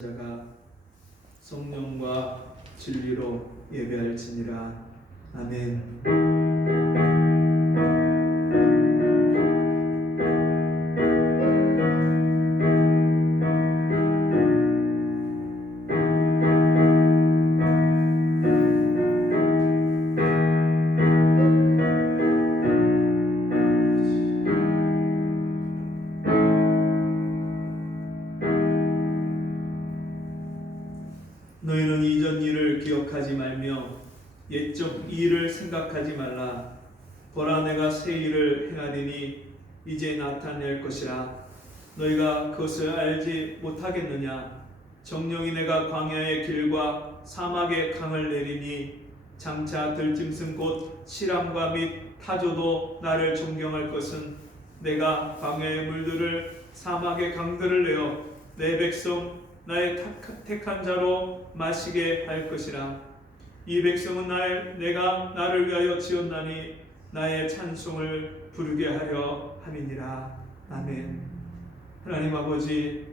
자가 성령과 진리로 예배할지니라. 아멘. 너희는 이전 일을 기억하지 말며 옛적 일을 생각하지 말라. 보라, 내가 새 일을 행하리니 이제 나타낼 것이라. 너희가 그것을 알지 못하겠느냐? 정령이 내가 광야의 길과 사막의 강을 내리니 장차 들짐승 곧 시람과 및 타조도 나를 존경할 것은 내가 광야의 물들을 사막의 강들을 내어 내 백성 나의 택한 자로 마시게 할 것이라. 이 백성은 내가 나를 위하여 지었나니 나의 찬송을 부르게 하려 함이니라. 아멘. 하나님 아버지,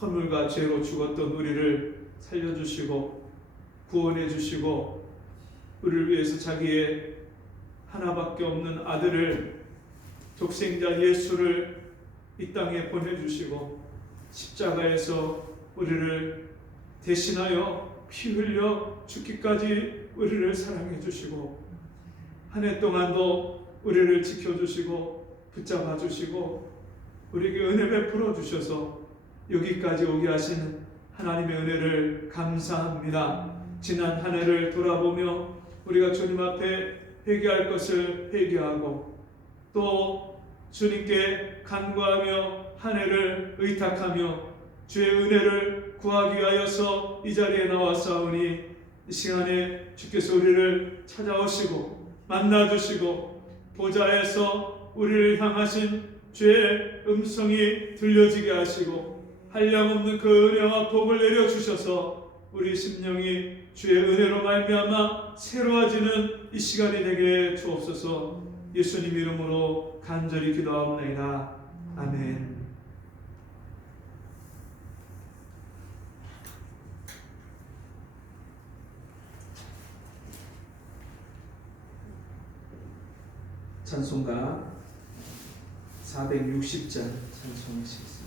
허물과 죄로 죽었던 우리를 살려주시고 구원해 주시고 우리를 위해서 자기의 하나밖에 없는 아들을, 독생자 예수를 이 땅에 보내주시고 십자가에서 우리를 대신하여 피 흘려 죽기까지 우리를 사랑해 주시고 한 해 동안도 우리를 지켜주시고 붙잡아 주시고 우리에게 은혜 베풀어 주셔서 여기까지 오게 하시는 하나님의 은혜를 감사합니다. 지난 한 해를 돌아보며 우리가 주님 앞에 회개할 것을 회개하고 또 주님께 간구하며 한 해를 의탁하며 주의 은혜를 구하기 위하여서 이 자리에 나왔사오니 이 시간에 주께서 우리를 찾아오시고 만나주시고 보좌에서 우리를 향하신 주의 음성이 들려지게 하시고 한량없는 그 은혜와 복을 내려주셔서 우리 심령이 주의 은혜로 말미암아 새로워지는 이 시간이 되게 주옵소서. 예수님 이름으로 간절히 기도하옵나이다. 아멘. 찬송가 460장 찬송하시겠습니다.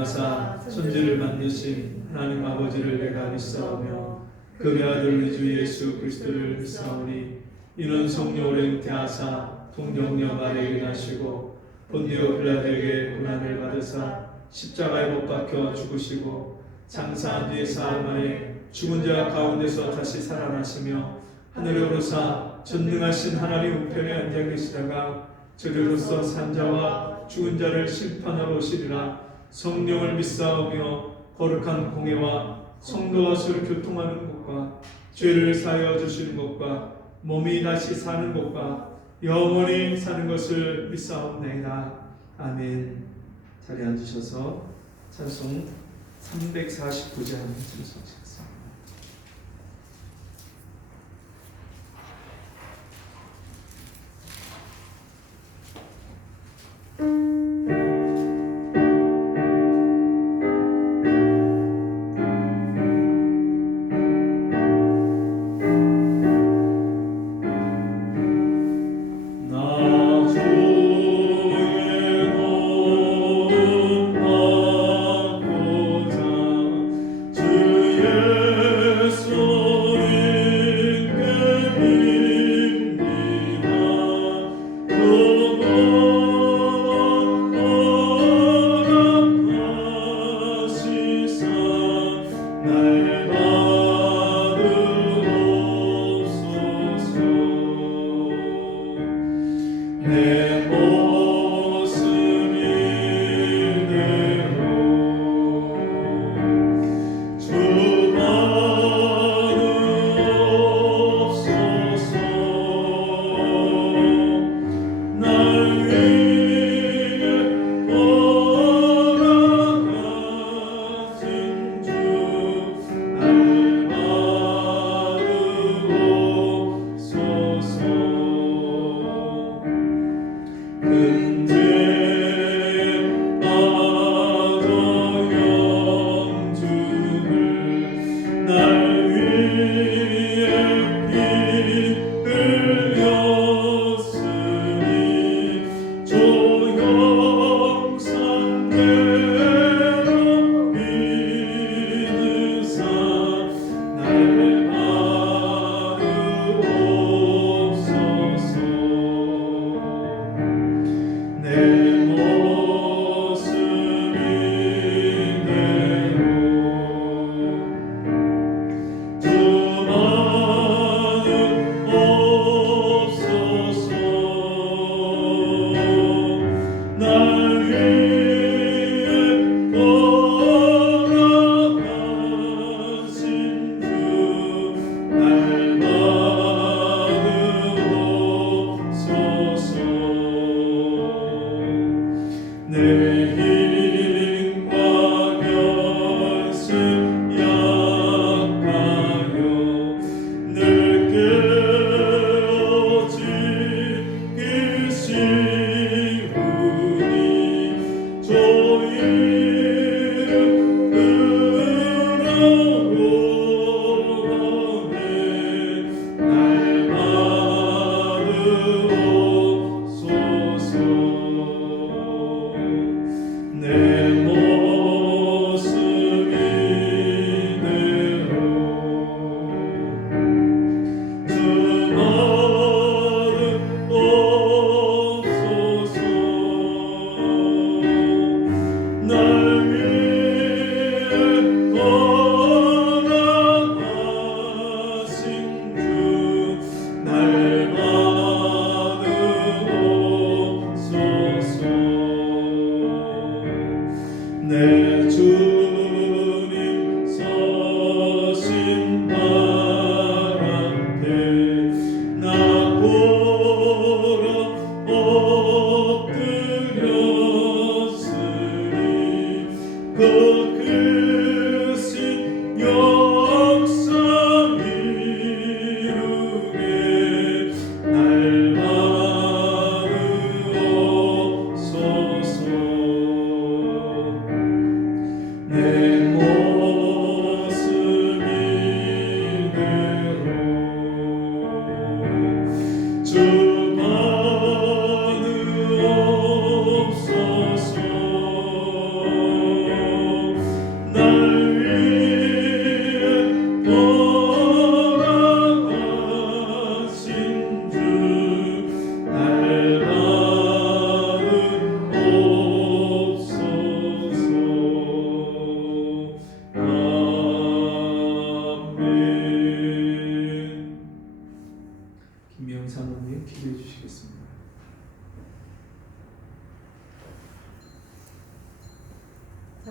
인하사 천지를 만드신 하나님 아버지를 내가 믿사오며 그 배아들 우리 주 예수 그리스도를 믿사오니 이는 성령으로 잉태하사 통정녀 아래에 나시고 본디오 빌라도에게 고난을 받으사 십자가에 못 박혀 죽으시고 장사한 뒤에 사흘 만에 죽은 자 가운데서 다시 살아나시며 하늘에 오르사 전능하신 하나님 우편에 앉아 계시다가 저리로서 산자와 죽은 자를 심판하러 오시리라. 성령을 믿사오며 거룩한 공회와 성도와 서로 교통하는 것과 죄를 사하여 주시는 것과 몸이 다시 사는 것과 영원히 사는 것을 믿사옵나이다. 아멘. 자리에 앉으셔서 찬송 349장 찬송하시겠습니다.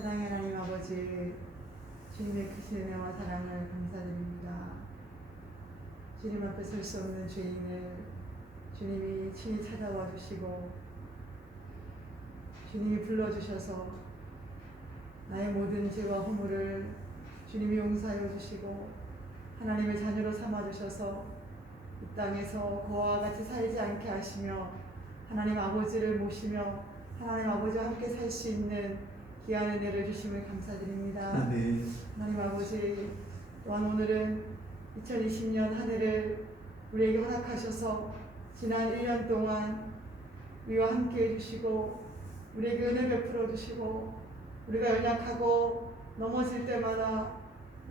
사랑의 하나님 아버지, 주님의 크신 은혜와 사랑을 감사드립니다. 주님 앞에 설 수 없는 죄인을 주님이 친히 찾아와 주시고 주님이 불러주셔서 나의 모든 죄와 허물을 주님이 용서하여 주시고 하나님의 자녀로 삼아주셔서 이 땅에서 그와 같이 살지 않게 하시며 하나님 아버지를 모시며 하나님 아버지와 함께 살 수 있는 귀한 은혜를 주심을 감사드립니다. 아멘. 하나님 아버지, 또한 오늘은 2020년 한 해를 우리에게 허락하셔서 지난 1년 동안 우리와 함께 해주시고 우리에게 은혜 베풀어 주시고 우리가 연약하고 넘어질 때마다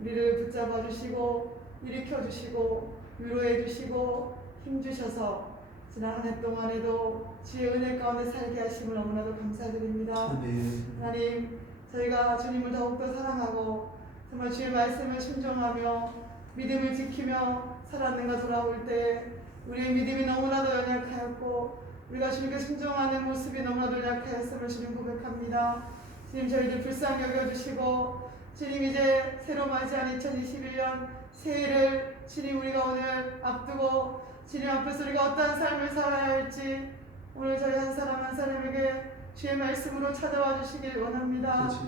우리를 붙잡아 주시고 일으켜 주시고 위로해 주시고 힘 주셔서 지난 한 해 동안에도 주의 은혜 가운데 살게 하심을 너무나도 감사드립니다. 아멘. 하나님, 저희가 주님을 더욱더 사랑하고 정말 주의 말씀을 순종하며 믿음을 지키며 살았는가 돌아올 때 우리의 믿음이 너무나도 연약하였고 우리가 주님께 순종하는 모습이 너무나도 연약하였음을 주님 고백합니다. 주님, 저희들 불쌍히 여겨주시고 주님, 이제 새로 맞이한 2021년 새해를 주님 우리가 오늘 앞두고 주님 앞에서 우리가 어떠한 삶을 살아야 할지 오늘 저희 한 사람 한 사람에게 주의 말씀으로 찾아와 주시길 원합니다. 그렇지.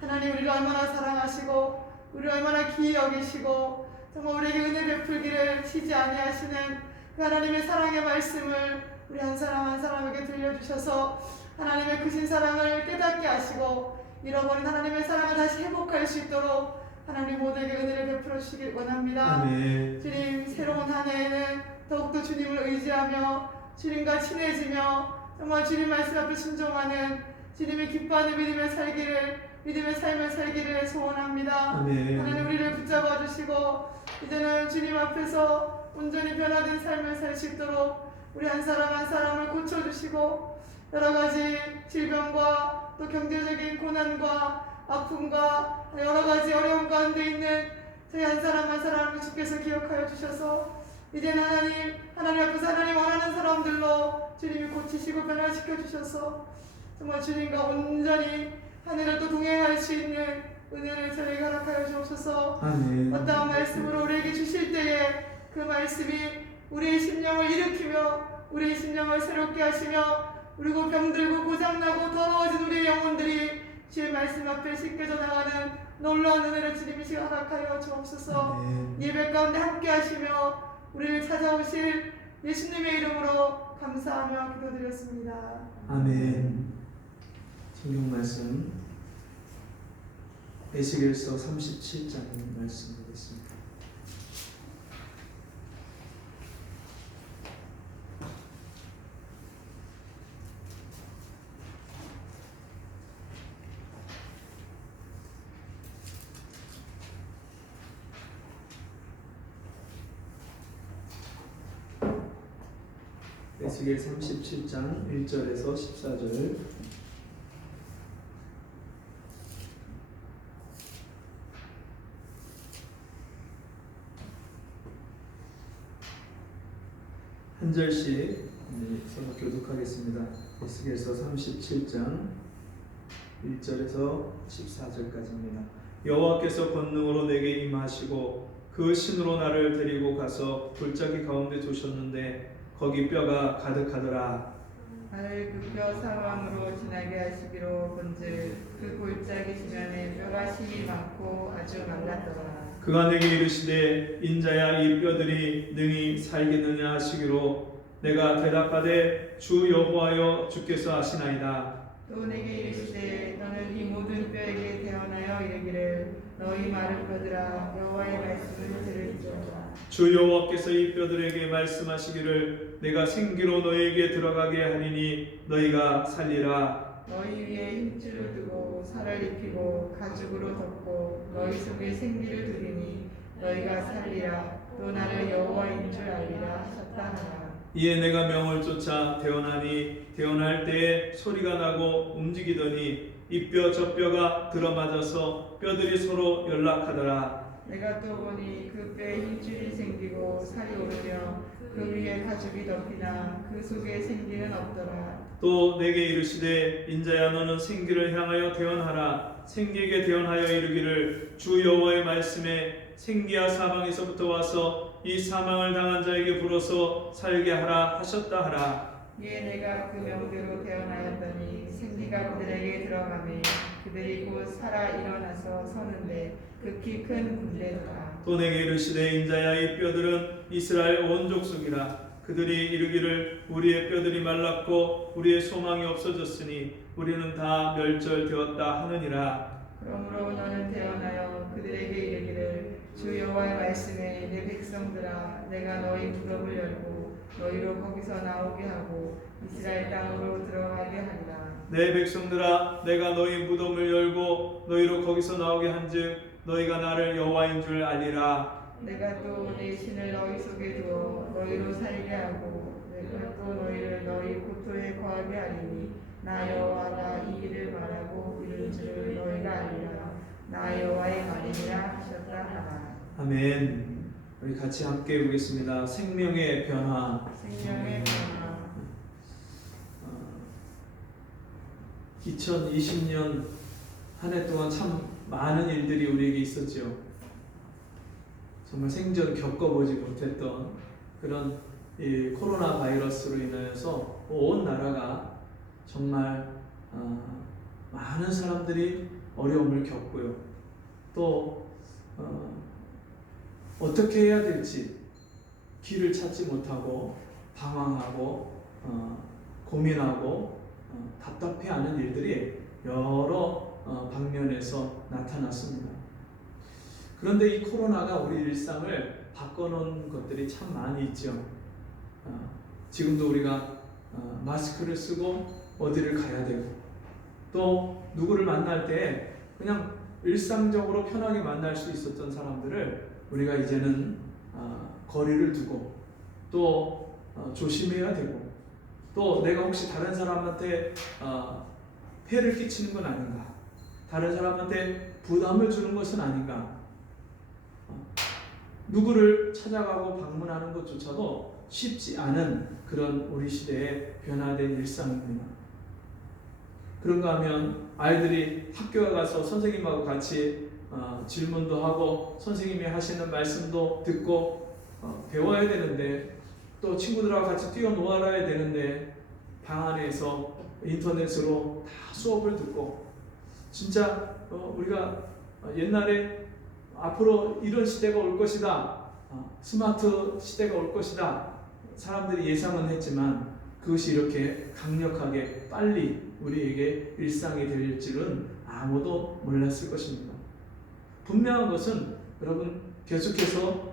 하나님, 우리를 얼마나 사랑하시고 우리를 얼마나 귀히 여기시고 정말 우리에게 은혜 베풀기를 쉬지 아니하시는 그 하나님의 사랑의 말씀을 우리 한 사람 한 사람에게 들려주셔서 하나님의 크신 사랑을 깨닫게 하시고 잃어버린 하나님의 사랑을 다시 회복할 수 있도록 하나님 모두에게 은혜를 베풀어 주시길 원합니다. 아멘. 주님, 새로운 한 해에는 더욱더 주님을 의지하며 주님과 친해지며 정말 주님 말씀 앞에 순종하는 주님이 기뻐하는 믿음의 삶을 살기를 소원합니다. 아멘. 하나님, 우리를 붙잡아 주시고 이제는 주님 앞에서 온전히 변화된 삶을 살 수 있도록 우리 한 사람 한 사람을 고쳐주시고 여러 가지 질병과 또 경제적인 고난과 아픔과 여러 가지 어려움 가운데 있는 저희 한 사람 한 사람을 주께서 기억하여 주셔서 이제는 하나님 앞에서 하나님 원하는 사람들로 주님이 고치시고 변화시켜 주셔서 정말 주님과 온전히 한 해를 또 동행할 수 있는 은혜를 저희에게 허락하여 주옵소서. 아멘. 어떠한 말씀으로 우리에게 주실 때에 그 말씀이 우리의 심령을 일으키며 우리의 심령을 새롭게 하시며 그리고 병들고 고장나고 더러워진 우리의 영혼들이 주의 말씀 앞에 씻겨져 나가는 놀라운 은혜를 주님이 시간 허락하여 주옵소서. 아멘. 예배 가운데 함께 하시며 우리를 찾아오실 예수님의 이름으로 감사하며 기도드렸습니다. 아멘. 성경 말씀 에스겔서 37장 말씀 보겠습니다. 에스겔 37장 1절에서 14절. 한 절씩 서로 교독하겠습니다. 에스겔서 37장 1절에서 14절까지입니다. 여호와께서 권능으로 내게 임하시고 그 신으로 나를 데리고 가서 골짜기 가운데 두셨는데 거기 뼈가 가득하더라. 나를 그 뼈 사방으로 지나게 하시기로 본즉 그 골짜기 지면에 뼈가 심이 많고 아주 말랐더라. 그가 내게 이르시되 인자야 이 뼈들이 능히 살겠느냐 하시기로 내가 대답하되 주 여호와여 주께서 아시나이다. 또 내게 이르시되 너는 이 모든 뼈에게 대언하여 이르기를 너희 마른 뼈들아 여호와의 말씀을 들을지어다. 주 여호와께서 이 뼈들에게 말씀하시기를 내가 생기로 너희에게 들어가게 하리니 너희가 살리라. 너희 위에 힘줄을 두고 살을 입히고 가죽으로 덮고 너희 속에 생기를 두리니 너희가 살리라. 또 나를 여호와인 줄 알리라 하셨다 하라. 이에 내가 명을 쫓아 대언하니 대언할 때에 소리가 나고 움직이더니 이 뼈 저 뼈가 들어맞아서 뼈들이 서로 연락하더라. 내가 또 보니 그 뼈에 힘줄이 생기고 살이 오르며 그 위에 가죽이 덮이나 그 속에 생기는 없더라. 또 내게 이르시되 인자야 너는 생기를 향하여 대언하라. 생기에게 대언하여 이르기를 주 여호와의 말씀에 생기야 사방에서부터 와서 이 사망을 당한 자에게 불어서 살게 하라 하셨다 하라. 이에 내가 그 명대로 대언하였더니 생기가 그들에게 들어가매 그들이 곧 살아 일어나서 서는데 극히 큰 군대더라. 또 내게 이르시되 인자야 이 뼈들은 이스라엘 온 족속이라. 그들이 이르기를 우리의 뼈들이 말랐고 우리의 소망이 없어졌으니 우리는 다 멸절되었다 하느니라. 그러므로 너는 대언하여 그들에게 이르기를 주 여호와의 말씀에 내 백성들아 내가 너희 무덤을 열고 너희로 거기서 나오게 하고 이스라엘 땅으로 들어가게 하리라. 내 백성들아 내가 너희 무덤을 열고 너희로 거기서 나오게 한즉 너희가 나를 여호와인 줄 알리라. 내가 또 내 신을 너희 속에 두어 너희로 살게 하고 내가 또 너희를 너희 고토에 거하게 하리니 나 여호와가 이 일을 말하고 이룰 줄을 너희가 알리라. 나 여호와의 말이니라 하셨다 하라. 아멘. 우리 같이 함께 보겠습니다. 생명의 변화. 생명의 변화. 2020년 한 해 동안 참 많은 일들이 우리에게 있었죠. 정말 생전 겪어보지 못했던 그런 이 코로나 바이러스로 인하여서 온 나라가 정말 많은 사람들이 어려움을 겪고요. 또 어떻게 해야 될지 길을 찾지 못하고 방황하고 고민하고 답답해하는 일들이 여러 방면에서 나타났습니다. 그런데 이 코로나가 우리 일상을 바꿔놓은 것들이 참 많이 있죠. 지금도 우리가 마스크를 쓰고 어디를 가야 되고 또 누구를 만날 때 그냥 일상적으로 편하게 만날 수 있었던 사람들을 우리가 이제는 거리를 두고 또 조심해야 되고 또 내가 혹시 다른 사람한테 폐를 끼치는 건 아닌가, 다른 사람한테 부담을 주는 것은 아닌가, 누구를 찾아가고 방문하는 것조차도 쉽지 않은 그런 우리 시대의 변화된 일상입니다. 그런가 하면 아이들이 학교에 가서 선생님하고 같이 질문도 하고 선생님이 하시는 말씀도 듣고 배워야 되는데 또 친구들하고 같이 뛰어놀아야 되는데 방 안에서 인터넷으로 다 수업을 듣고 진짜 우리가 옛날에 앞으로 이런 시대가 올 것이다, 스마트 시대가 올 것이다 사람들이 예상은 했지만 그것이 이렇게 강력하게 빨리 우리에게 일상이 될 줄은 아무도 몰랐을 것입니다. 분명한 것은 여러분 계속해서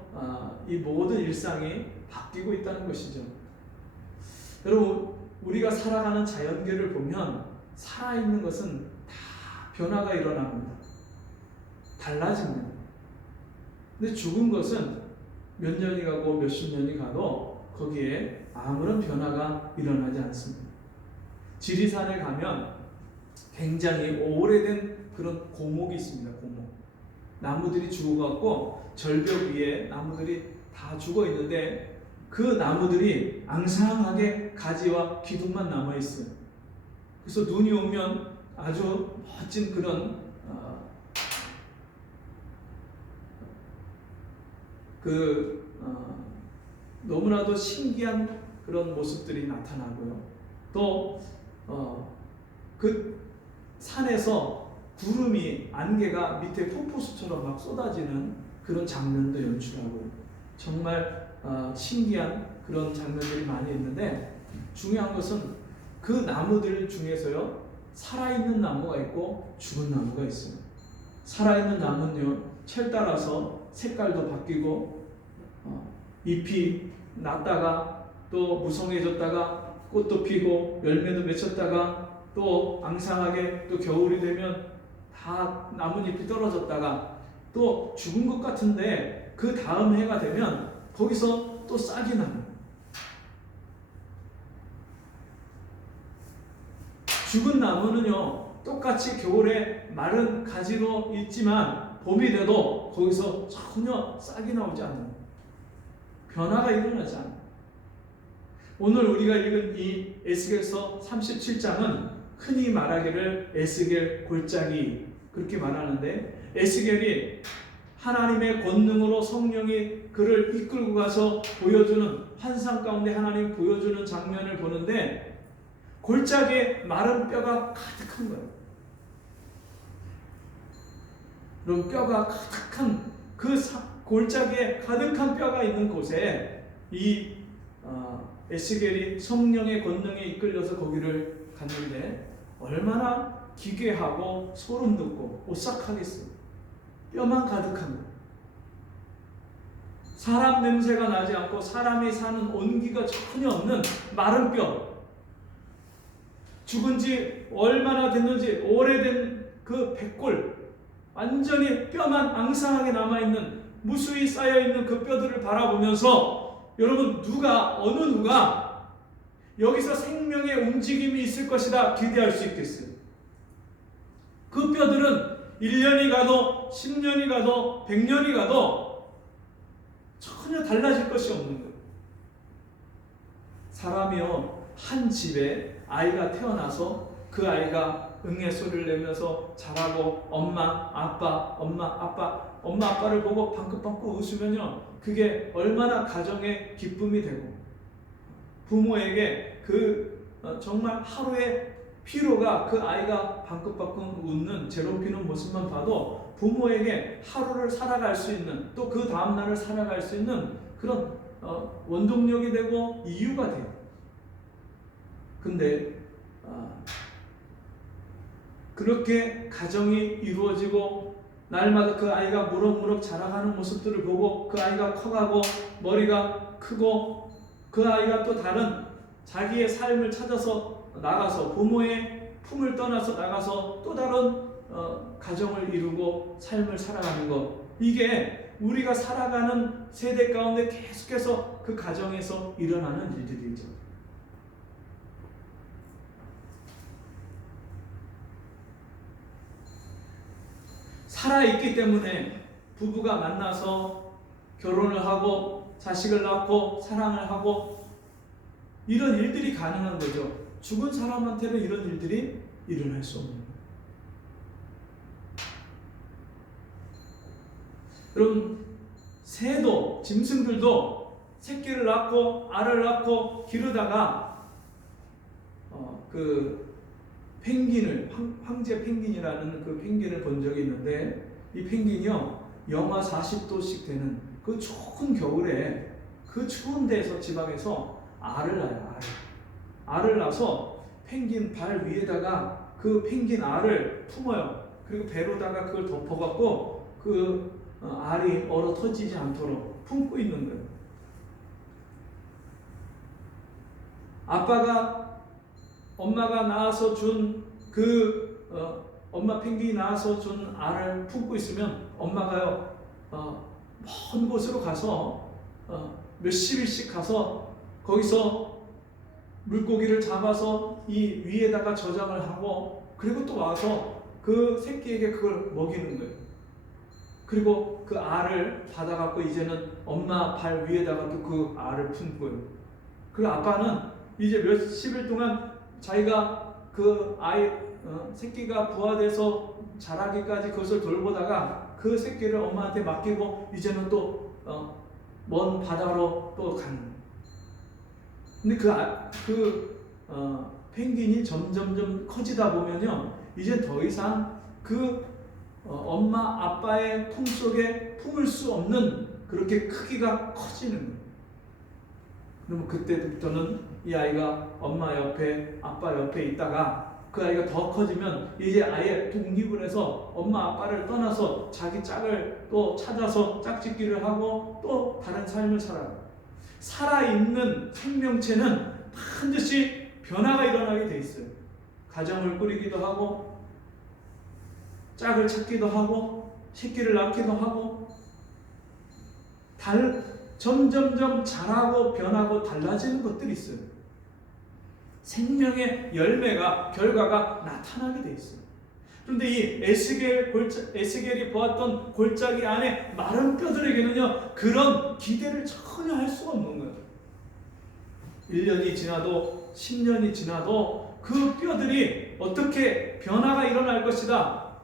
이 모든 일상이 바뀌고 있다는 것이죠. 여러분 우리가 살아가는 자연계를 보면 살아있는 것은 다 변화가 일어납니다. 달라집니다. 근데 죽은 것은 몇 년이 가고 몇십 년이 가도 거기에 아무런 변화가 일어나지 않습니다. 지리산에 가면 굉장히 오래된 그런 고목이 있습니다. 고목. 나무들이 죽어갖고 절벽 위에 나무들이 다 죽어 있는데 그 나무들이 앙상하게 가지와 기둥만 남아 있어요. 그래서 눈이 오면 아주 멋진 그런 너무나도 신기한 그런 모습들이 나타나고요. 또 그 산에서 구름이 안개가 밑에 폭포수처럼 막 쏟아지는 그런 장면도 연출하고요. 정말 신기한 그런 장면들이 많이 있는데 중요한 것은 그 나무들 중에서요 살아있는 나무가 있고 죽은 나무가 있어요. 살아있는 나무는요 철 따라서 색깔도 바뀌고 잎이 났다가 또 무성해졌다가 꽃도 피고 열매도 맺혔다가 또 앙상하게 또 겨울이 되면 다 나뭇잎이 떨어졌다가 또 죽은 것 같은데 그 다음 해가 되면 거기서 또 싹이 나는, 죽은 나무는요 똑같이 겨울에 마른 가지로 있지만 봄이 돼도 거기서 전혀 싹이 나오지 않는, 변화가 일어나지 않는. 오늘 우리가 읽은 이 에스겔서 37장은 흔히 말하기를 에스겔 골짜기 그렇게 말하는데, 에스겔이 하나님의 권능으로 성령이 그를 이끌고 가서 보여주는, 환상 가운데 하나님 보여주는 장면을 보는데, 골짜기에 마른 뼈가 가득한 거예요. 그런 뼈가 가득한 그 골짜기에 가득한 뼈가 있는 곳에 이 에스겔이 성령의 권능에 이끌려서 거기를 갔는데 얼마나 기괴하고 소름 돋고 오싹하겠어요. 뼈만 가득한 거예요. 사람 냄새가 나지 않고 사람이 사는 온기가 전혀 없는 마른 뼈, 죽은 지 얼마나 됐는지 오래된 그 백골, 완전히 뼈만 앙상하게 남아있는, 무수히 쌓여있는 그 뼈들을 바라보면서 여러분, 어느 누가 여기서 생명의 움직임이 있을 것이다 기대할 수 있겠어요? 그 뼈들은 1년이 가도 10년이 가도 100년이 가도 전혀 달라질 것이 없는 거예요. 사람이요, 한 집에 아이가 태어나서 그 아이가 응애 소리를 내면서 자라고 엄마 아빠를 보고 방긋방긋 웃으면요, 그게 얼마나 가정의 기쁨이 되고, 부모에게 정말 하루의 피로가, 그 아이가 방긋방긋 웃는 재롱피는 모습만 봐도 부모에게 하루를 살아갈 수 있는, 또 그 다음날을 살아갈 수 있는 그런 원동력이 되고 이유가 돼요. 근데 그렇게 가정이 이루어지고 날마다 그 아이가 무럭무럭 자라가는 모습들을 보고, 그 아이가 커가고 머리가 크고, 그 아이가 또 다른 자기의 삶을 찾아서 나가서, 부모의 품을 떠나서 나가서 또 다른 가정을 이루고 삶을 살아가는 것, 이게 우리가 살아가는 세대 가운데 계속해서 그 가정에서 일어나는 일들이죠. 살아있기 때문에 부부가 만나서 결혼을 하고 자식을 낳고 사랑을 하고 이런 일들이 가능한 거죠. 죽은 사람한테는 이런 일들이 일어날 수 없는 거예요. 여러분, 새도, 짐승들도 새끼를 낳고 알을 낳고 기르다가 그 펭귄을, 황제 펭귄이라는 그 펭귄을 본 적이 있는데, 이 펭귄이요, 영하 40도씩 되는 그 추운 겨울에 그 추운 데서, 지방에서 알을 낳아요. 알을 낳아서 펭귄 발 위에다가 그 펭귄 알을 품어요. 그리고 배로다가 그걸 덮어갖고 그 알이 얼어 터지지 않도록 품고 있는 거예요. 엄마가 낳아서 준 엄마 펭귄이 낳아서 준 알을 품고 있으면 엄마가요, 먼 곳으로 가서 몇십 일씩 가서 거기서 물고기를 잡아서 이 위에다가 저장을 하고, 그리고 또 와서 그 새끼에게 그걸 먹이는 거예요. 그리고 그 알을 받아갖고 이제는 엄마 발 위에다가 또 그 알을 품고요. 그리고 아빠는 이제 몇십일 동안 자기가 그 새끼가 부화돼서 자라기까지 그것을 돌보다가 그 새끼를 엄마한테 맡기고 이제는 또 먼 바다로 또 가는. 근데 펭귄이 점점점 커지다 보면요, 이제 더 이상 그 엄마 아빠의 품 속에 품을 수 없는 그렇게 크기가 커지는 거예요. 그러면 그때부터는 이 아이가 엄마 옆에, 아빠 옆에 있다가 그 아이가 더 커지면 이제 아예 독립을 해서 엄마 아빠를 떠나서 자기 짝을 또 찾아서 짝짓기를 하고 또 다른 삶을 살아요. 살아있는 생명체는 반드시 변화가 일어나게 돼 있어요. 가정을 꾸리기도 하고, 짝을 찾기도 하고, 새끼를 낳기도 하고, 점점점 자라고 변하고 달라지는 것들이 있어요. 생명의 결과가 나타나게 돼 있어요. 그런데 이 에스겔이 보았던 골짜기 안에 마른 뼈들에게는요, 그런 기대를 전혀 할 수가 없는 거예요. 1년이 지나도 10년이 지나도 그 뼈들이 어떻게 변화가 일어날 것이다,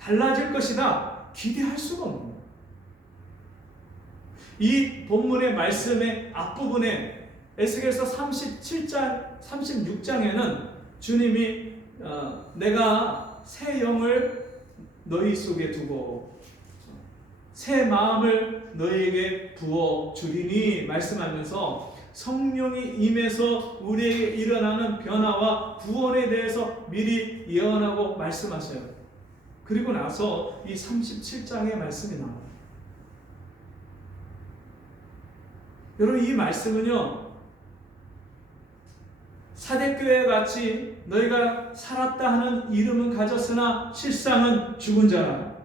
달라질 것이다 기대할 수가 없는 거예요. 이 본문의 말씀의 앞부분에 에스겔서 37장, 36장에는 주님이 내가 새 영을 너희 속에 두고 새 마음을 너희에게 부어 주리니 말씀하면서 성령이 임해서 우리에게 일어나는 변화와 구원에 대해서 미리 예언하고 말씀하셔요. 그리고 나서 이 37장의 말씀이 나와요. 여러분, 이 말씀은요, 사대교회 같이 너희가 살았다 하는 이름은 가졌으나 실상은 죽은 자라.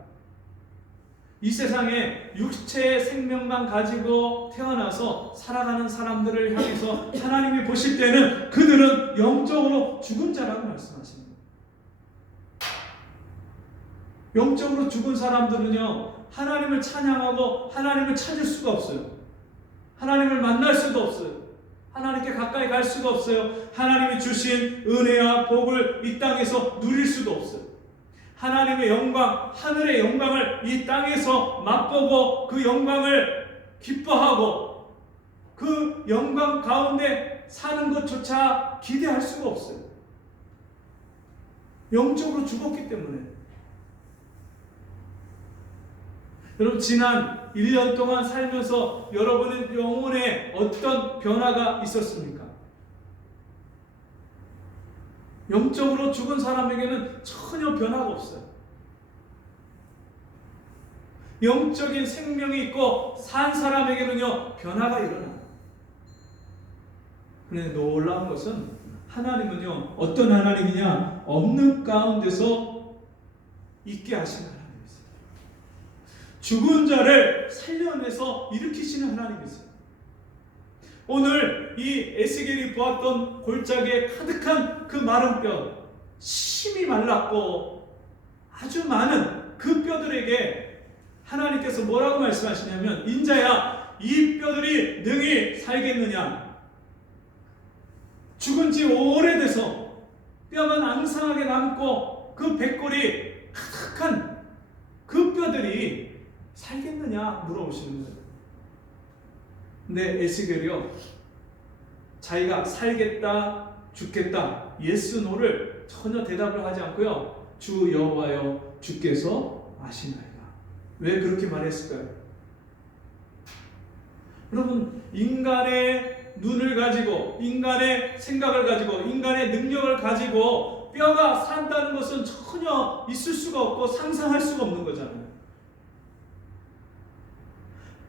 이 세상에 육체의 생명만 가지고 태어나서 살아가는 사람들을 향해서 하나님이 보실 때는 그들은 영적으로 죽은 자라고 말씀하십니다. 영적으로 죽은 사람들은요, 하나님을 찬양하고 하나님을 찾을 수가 없어요. 하나님을 만날 수도 없어요. 하나님께 가까이 갈 수가 없어요. 하나님이 주신 은혜와 복을 이 땅에서 누릴 수도 없어요. 하나님의 영광, 하늘의 영광을 이 땅에서 맛보고 그 영광을 기뻐하고 그 영광 가운데 사는 것조차 기대할 수가 없어요. 영적으로 죽었기 때문에. 여러분, 지난 1년 동안 살면서 여러분의 영혼에 어떤 변화가 있었습니까? 영적으로 죽은 사람에게는 전혀 변화가 없어요. 영적인 생명이 있고 산 사람에게는요, 변화가 일어나요. 그런데 놀라운 것은 하나님은요, 어떤 하나님이냐? 없는 가운데서 있게 하시는 하나님이세요. 죽은 자를 살려내서 일으키시는 하나님이세요. 오늘 이 에스겔이 보았던 골짜기에 가득한 그 마른 뼈, 심이 말랐고 아주 많은 그 뼈들에게 하나님께서 뭐라고 말씀하시냐면, 인자야, 이 뼈들이 능히 살겠느냐? 죽은 지 오래돼서 뼈만 앙상하게 남고 그 백골이 가득한 그 뼈들이 살겠느냐 물어보시는 거예요. 근데 에스겔이요, 자기가 살겠다, 죽겠다, 예스 노를 전혀 대답을 하지 않고요, 주 여호와여 주께서 아시나이다. 왜 그렇게 말했을까요? 여러분, 인간의 눈을 가지고, 인간의 생각을 가지고, 인간의 능력을 가지고 뼈가 산다는 것은 전혀 있을 수가 없고 상상할 수가 없는 거잖아요.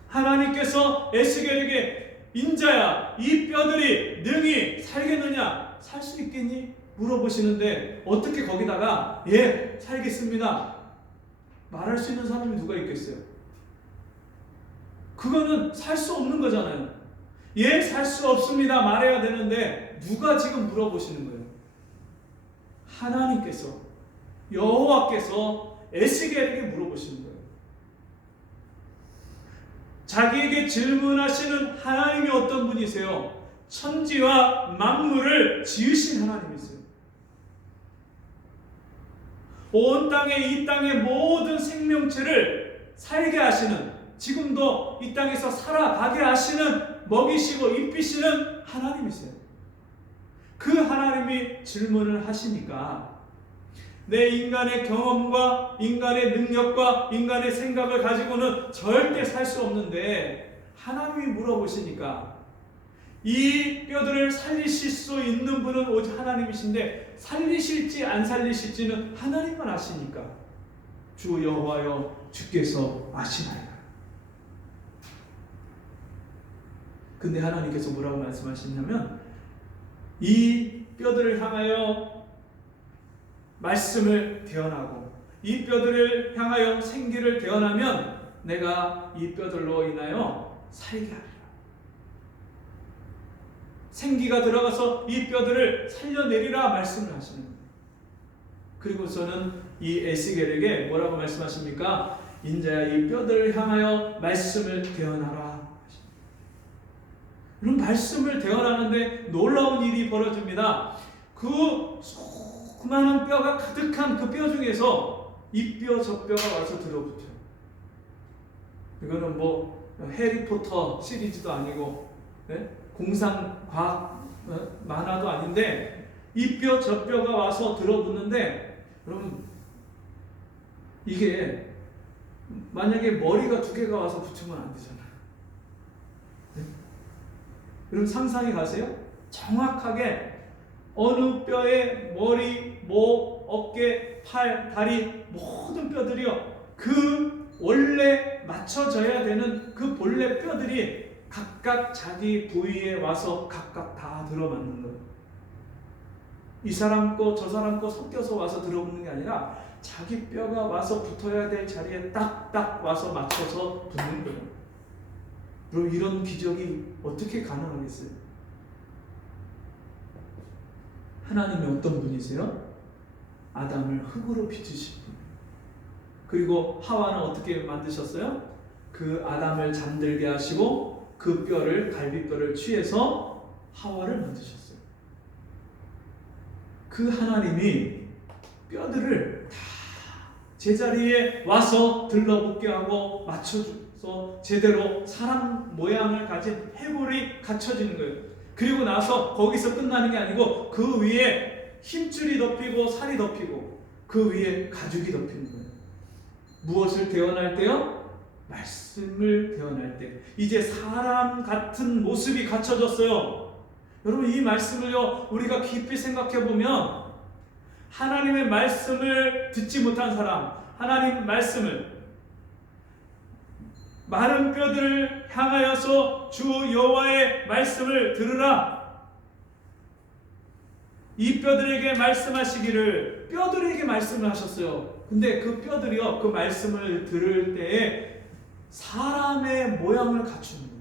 하나님께서 에스겔에게, 인자야, 이 뼈들이 능히 살겠느냐? 살 수 있겠니? 물어보시는데 어떻게 거기다가 예, 살겠습니다 말할 수 있는 사람이 누가 있겠어요? 그거는 살 수 없는 거잖아요. 예, 살 수 없습니다 말해야 되는데 누가 지금 물어보시는 거예요? 하나님께서, 여호와께서 에스겔에게 물어보시는 거예요. 자기에게 질문하시는 하나님이 어떤 분이세요? 천지와 만물을 지으신 하나님이세요. 온 땅에, 이 땅의 모든 생명체를 살게 하시는, 지금도 이 땅에서 살아가게 하시는, 먹이시고 입히시는 하나님이세요. 그 하나님이 질문을 하시니까 내 인간의 경험과 인간의 능력과 인간의 생각을 가지고는 절대 살 수 없는데, 하나님이 물어보시니까 이 뼈들을 살리실 수 있는 분은 오직 하나님이신데 살리실지 안 살리실지는 하나님만 아시니까 주 여호와여 주께서 아시나이다. 근데 하나님께서 뭐라고 말씀하시냐면, 이 뼈들을 향하여 말씀을 대언하고 이 뼈들을 향하여 생기를 대언하면 내가 이 뼈들로 인하여 살게 하리라. 생기가 들어가서 이 뼈들을 살려내리라 말씀을 하시는 거예요. 그리고서는 이 에스겔에게 뭐라고 말씀하십니까? 인자야, 이 뼈들을 향하여 말씀을 대언하라. 이런 말씀을 대언하는데 놀라운 일이 벌어집니다. 그 수많은 뼈가 가득한 그 뼈 중에서 이 뼈 저 뼈가 와서 들어붙어요. 이거는 뭐 해리포터 시리즈도 아니고 공상과학 만화도 아닌데 이 뼈 저 뼈가 와서 들어붙는데 여러분 이게 만약에 머리가 두 개가 와서 붙으면 안 되잖아요. 여러분 상상해 가세요? 정확하게 어느 뼈에 머리, 목, 어깨, 팔, 다리 모든 뼈들이요 그 원래 맞춰져야 되는 그 본래 뼈들이 각각 자기 부위에 와서 각각 다 들어맞는 거예요. 이 사람 거 저 사람 거 섞여서 와서 들어붙는 게 아니라 자기 뼈가 와서 붙어야 될 자리에 딱딱 와서 맞춰서 붙는 거예요. 그럼 이런 기적이 어떻게 가능하겠어요? 하나님이 어떤 분이세요? 아담을 흙으로 빚으신 분. 그리고 하와는 어떻게 만드셨어요? 그 아담을 잠들게 하시고 그 뼈를 갈비뼈를 취해서 하와를 만드셨어요. 그 하나님이 뼈들을 다 제자리에 와서 들러붙게 하고 맞춰줘서 제대로 사람 모양을 가진 해골이 갖춰지는 거예요. 그리고 나서 거기서 끝나는 게 아니고 그 위에 힘줄이 덮이고 살이 덮이고 그 위에 가죽이 덮이는 거예요. 무엇을 대언할 때요? 말씀을 대언할 때 이제 사람 같은 모습이 갖춰졌어요. 여러분 이 말씀을요 우리가 깊이 생각해 보면 하나님의 말씀을 듣지 못한 사람, 하나님 말씀을 마른 뼈들을 향하여서 주 여호와의 말씀을 들으라. 이 뼈들에게 말씀하시기를 뼈들에게 말씀을 하셨어요. 근데 그 뼈들이요 그 말씀을 들을 때에 사람의 모양을 갖추는 거예요.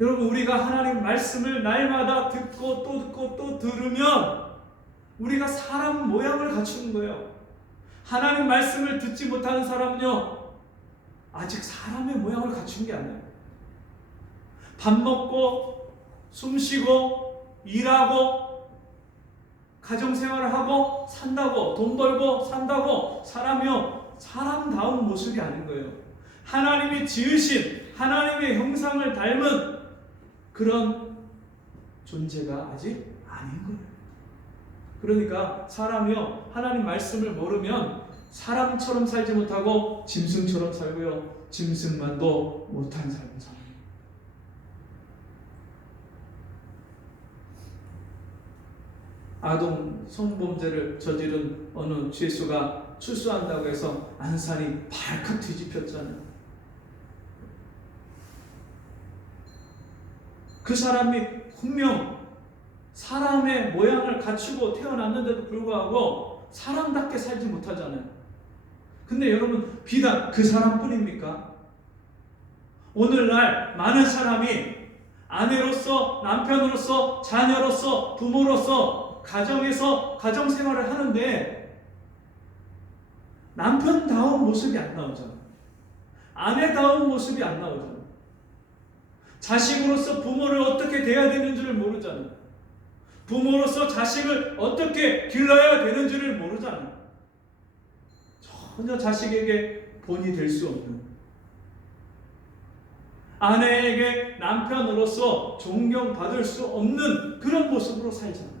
여러분 우리가 하나님 말씀을 날마다 듣고 또 듣고 또 들으면 우리가 사람 모양을 갖추는 거예요. 하나님 말씀을 듣지 못하는 사람은요 아직 사람의 모양을 갖춘 게 아니에요. 밥 먹고 숨 쉬고 일하고 가정생활을 하고 산다고 돈 벌고 산다고 사람이요 사람다운 모습이 아닌 거예요. 하나님이 지으신 하나님의 형상을 닮은 그런 존재가 아직 아닌 거예요. 그러니까 사람이요 하나님 말씀을 모르면 사람처럼 살지 못하고 짐승처럼 살고요 짐승만도 못한 삶을 살아요. 아동 성범죄를 저지른 어느 죄수가 출소한다고 해서 안산이 발칵 뒤집혔잖아요. 그 사람이 분명 사람의 모양을 갖추고 태어났는데도 불구하고 사람답게 살지 못하잖아요. 근데 여러분 비단 그 사람뿐입니까? 오늘날 많은 사람이 아내로서 남편으로서 자녀로서 부모로서 가정에서 가정생활을 하는데 남편다운 모습이 안 나오잖아요. 아내다운 모습이 안 나오잖아요. 자식으로서 부모를 어떻게 대해야 되는지를 모르잖아요. 부모로서 자식을 어떻게 길러야 되는지를 모르잖아요. 전혀 자식에게 본이 될 수 없는, 아내에게 남편으로서 존경받을 수 없는 그런 모습으로 살잖아요.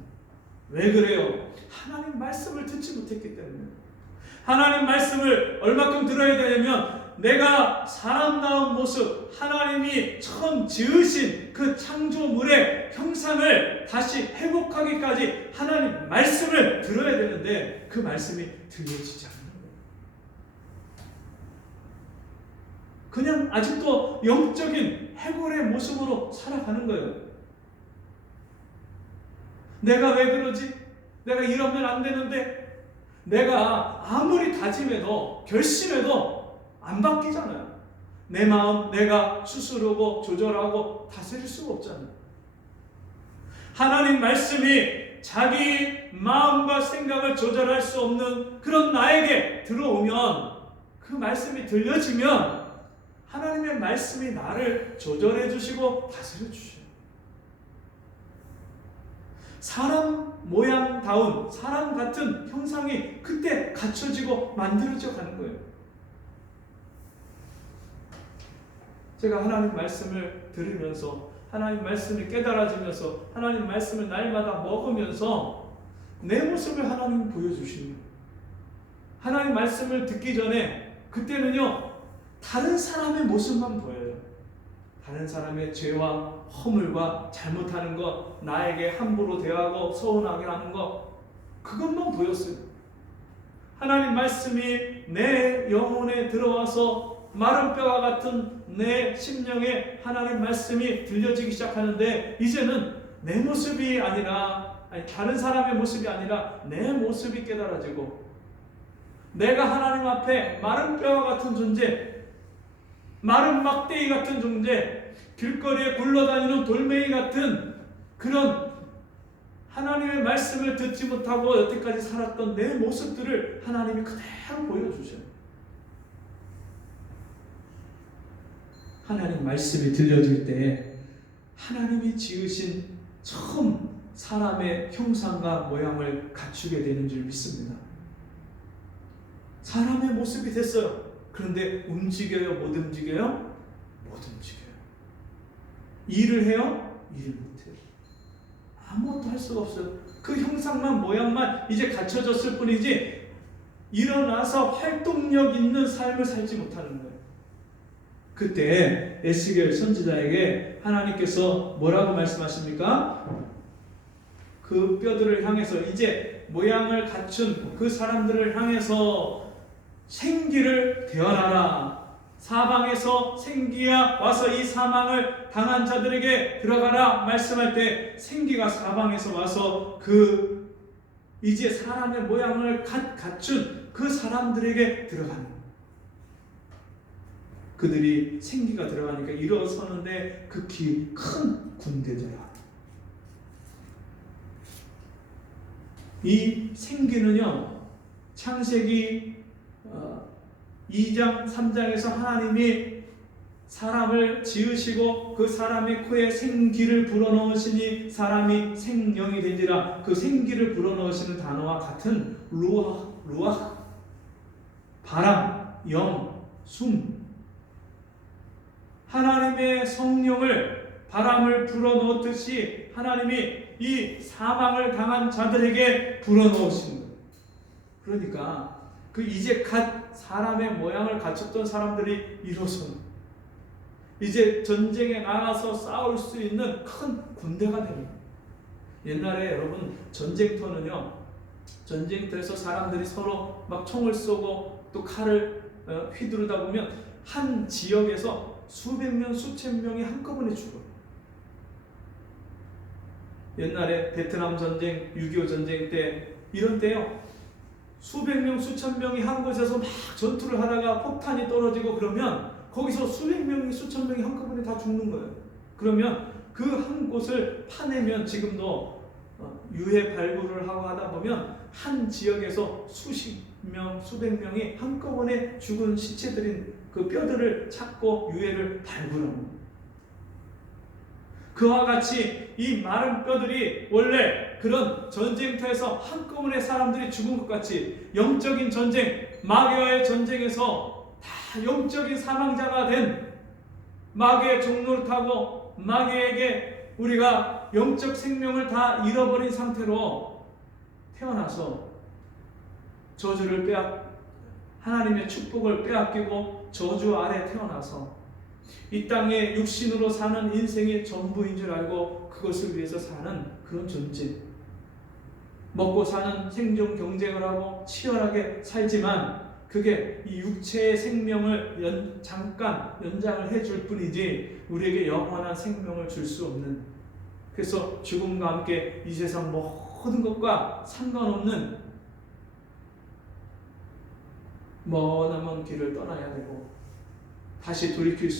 왜 그래요? 하나님 말씀을 듣지 못했기 때문에. 하나님 말씀을 얼마큼 들어야 되냐면 내가 사람다운 모습, 하나님이 처음 지으신 그 창조물의 형상을 다시 회복하기까지 하나님 말씀을 들어야 되는데 그 말씀이 들려지지 않는 거예요. 그냥 아직도 영적인 해골의 모습으로 살아가는 거예요. 내가 왜 그러지? 내가 이러면 안 되는데, 내가 아무리 다짐해도 결심해도 안 바뀌잖아요. 내 마음 내가 스스로고 조절하고 다스릴 수가 없잖아요. 하나님 말씀이 자기 마음과 생각을 조절할 수 없는 그런 나에게 들어오면, 그 말씀이 들려지면 하나님의 말씀이 나를 조절해 주시고 다스려 주셔요. 사람 모양다운 사람 같은 형상이 그때 갖춰지고 만들어져 가는 거예요. 제가 하나님 말씀을 들으면서 하나님 말씀이 깨달아지면서 하나님 말씀을 날마다 먹으면서 내 모습을 하나님이 보여주시는 거예요. 하나님 말씀을 듣기 전에 그때는요 다른 사람의 모습만 보여요. 다른 사람의 죄와 허물과 잘못하는 것, 나에게 함부로 대하고 서운하게 하는 것, 그것만 보였어요. 하나님 말씀이 내 영혼에 들어와서 마른 뼈와 같은 내 심령에 하나님 말씀이 들려지기 시작하는데 이제는 내 모습이 아니라 다른 사람의 모습이 아니라 내 모습이 깨달아지고 내가 하나님 앞에 마른 뼈와 같은 존재, 마른 막대기 같은 존재, 길거리에 굴러다니는 돌멩이 같은 그런 하나님의 말씀을 듣지 못하고 여태까지 살았던 내 모습들을 하나님이 그대로 보여주셔요. 하나님 말씀이 들려질 때 하나님이 지으신 처음 사람의 형상과 모양을 갖추게 되는 줄 믿습니다. 사람의 모습이 됐어요. 그런데 움직여요? 못 움직여요? 못 움직여요. 일을 해요? 일을 못해요. 아무것도 할 수가 없어요. 그 형상만 모양만 이제 갖춰졌을 뿐이지 일어나서 활동력 있는 삶을 살지 못하는 거예요. 그때 에스겔 선지자에게 하나님께서 뭐라고 말씀하십니까? 그 뼈들을 향해서 이제 모양을 갖춘 그 사람들을 향해서 생기를 대언하라. 사방에서 생기야 와서 이 사망을 당한 자들에게 들어가라 말씀할 때 생기가 사방에서 와서 그 이제 사람의 모양을 갖춘 그 사람들에게 들어가는 거예요. 그들이 생기가 들어가니까 일어서는데 극히 큰 군대더라. 이 생기는요 창세기 2장 3장에서 하나님이 사람을 지으시고 그 사람의 코에 생기를 불어넣으시니 사람이 생명이 된지라. 그 생기를 불어넣으시는 단어와 같은 루아 바람, 영, 숨, 하나님의 성령을 바람을 불어넣듯이 하나님이 이 사망을 당한 자들에게 불어넣으신 거예요. 그러니까 그 이제 갓 사람의 모양을 갖췄던 사람들이 일어서는 이제 전쟁에 나가서 싸울 수 있는 큰 군대가 됩니다. 옛날에 여러분 전쟁터는요, 전쟁터에서 사람들이 서로 막 총을 쏘고 또 칼을 휘두르다 보면 한 지역에서 수백 명, 수천 명이 한꺼번에 죽어요. 옛날에 베트남 전쟁, 6.25 전쟁 때 이런 때요, 수백 명, 수천 명이 한 곳에서 막 전투를 하다가 폭탄이 떨어지고 그러면 거기서 수백 명이, 수천 명이 한꺼번에 다 죽는 거예요. 그러면 그 한 곳을 파내면 지금도 유해 발굴을 하고 하다 보면 한 지역에서 수십 명, 수백 명이 한꺼번에 죽은 시체들인 그 뼈들을 찾고 유해를 발굴합니다. 그와 같이 이 마른 뼈들이 원래 그런 전쟁터에서 한꺼번에 사람들이 죽은 것 같이 영적인 전쟁, 마귀와의 전쟁에서 다 영적인 사망자가 된 마귀의 종노릇하고 마귀에게 우리가 영적 생명을 다 잃어버린 상태로 태어나서 저주를 하나님의 축복을 빼앗기고 저주 아래 태어나서 이 땅에 육신으로 사는 인생이 전부인 줄 알고 그것을 위해서 사는 그런 존재, 먹고 사는 생존 경쟁을 하고 치열하게 살지만 그게 이 육체의 생명을 잠깐 연장을 해줄 뿐이지 우리에게 영원한 생명을 줄 수 없는, 그래서 죽음과 함께 이 세상 모든 것과 상관없는 머나먼 길을 떠나야 되고 다시 돌이킬 수